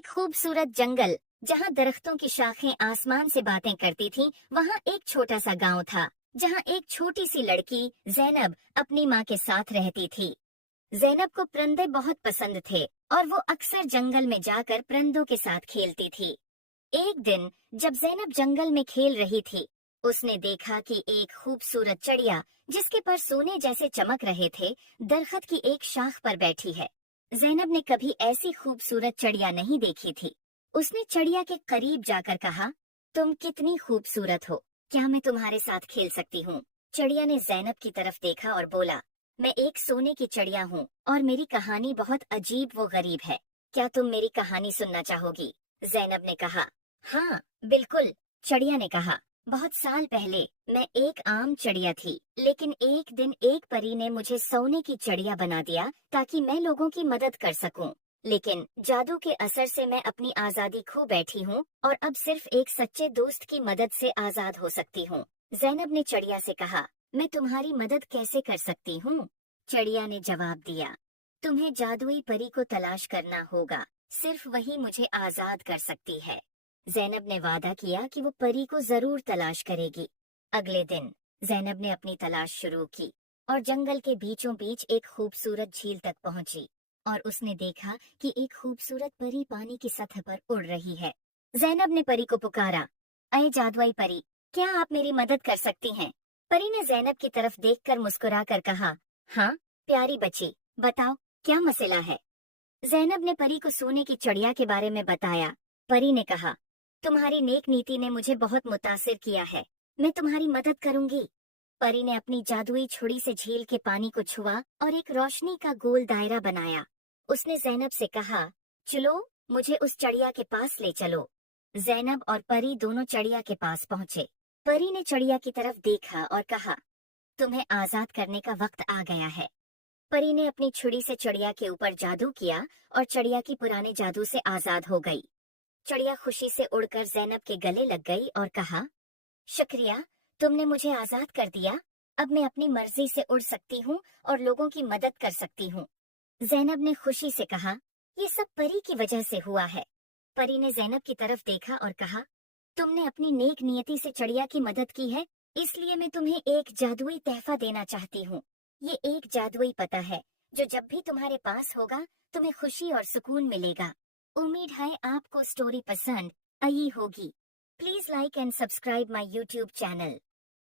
एक खूबसूरत जंगल जहाँ दरख्तों की शाखें आसमान से बातें करती थीं, वहाँ एक छोटा सा गांव था जहाँ एक छोटी सी लड़की जैनब अपनी माँ के साथ रहती थी। जैनब को परिंदे बहुत पसंद थे और वो अक्सर जंगल में जाकर परिंदों के साथ खेलती थी। एक दिन जब जैनब जंगल में खेल रही थी, उसने देखा कि एक खूबसूरत चिड़िया जिसके पर सोने जैसे चमक रहे थे, दरख्त की एक शाख पर बैठी है। जैनब ने कभी ऐसी खूबसूरत चिड़िया नहीं देखी थी। उसने चिड़िया के करीब जाकर कहा, तुम कितनी खूबसूरत हो, क्या मैं तुम्हारे साथ खेल सकती हूँ? चिड़िया ने जैनब की तरफ देखा और बोला, मैं एक सोने की चिड़िया हूँ और मेरी कहानी बहुत अजीब व गरीब है। क्या तुम मेरी कहानी सुनना चाहोगी? जैनब ने कहा, हाँ बिल्कुल। चिड़िया ने कहा, बहुत साल पहले मैं एक आम चिड़िया थी, लेकिन एक दिन एक परी ने मुझे सोने की चिड़िया बना दिया ताकि मैं लोगों की मदद कर सकूं। लेकिन जादू के असर से मैं अपनी आजादी खो बैठी हूँ और अब सिर्फ एक सच्चे दोस्त की मदद से आजाद हो सकती हूँ। जैनब ने चिड़िया से कहा, मैं तुम्हारी मदद कैसे कर सकती हूँ? चिड़िया ने जवाब दिया, तुम्हें जादुई परी को तलाश करना होगा, सिर्फ वही मुझे आजाद कर सकती है। जैनब ने वादा किया कि वो परी को जरूर तलाश करेगी। अगले दिन जैनब ने अपनी तलाश शुरू की और जंगल के बीचों बीच एक खूबसूरत झील तक पहुंची और उसने देखा कि एक खूबसूरत परी पानी की सतह पर उड़ रही है। जैनब ने परी को पुकारा, अये जादुई परी, क्या आप मेरी मदद कर सकती हैं? परी ने जैनब की तरफ देखकर मुस्कुरा कर कहा, हाँ प्यारी बच्ची, बताओ क्या मसला है? जैनब ने परी को सोने की चिड़िया के बारे में बताया। परी ने कहा, तुम्हारी नेक नीति ने मुझे बहुत मुतासिर किया है, मैं तुम्हारी मदद करूंगी। परी ने अपनी जादुई छुरी से झील के पानी को छुआ और एक रोशनी का गोल दायरा बनाया। उसने जैनब से कहा, चलो मुझे उस चिड़िया के पास ले चलो। जैनब और परी दोनों चिड़िया के पास पहुंचे। परी ने चिड़िया की तरफ देखा और कहा, तुम्हें आजाद करने का वक्त आ गया है। परी ने अपनी छुरी से चिड़िया के ऊपर जादू किया और चिड़िया की पुराने जादू से आजाद हो गई। चिड़िया खुशी से उड़कर जैनब के गले लग गई और कहा, शुक्रिया, तुमने मुझे आजाद कर दिया। अब मैं अपनी मर्जी से उड़ सकती हूँ और लोगों की मदद कर सकती हूँ। जैनब ने खुशी से कहा, ये सब परी की वजह से हुआ है। परी ने जैनब की तरफ देखा और कहा, तुमने अपनी नेक नियति से चिड़िया की मदद की है, इसलिए मैं तुम्हें एक जादुई तोहफा देना चाहती हूँ। ये एक जादुई पता है जो जब भी तुम्हारे पास होगा तुम्हें खुशी और सुकून मिलेगा। उम्मीद है आपको स्टोरी पसंद आई होगी। Please like and subscribe my YouTube channel.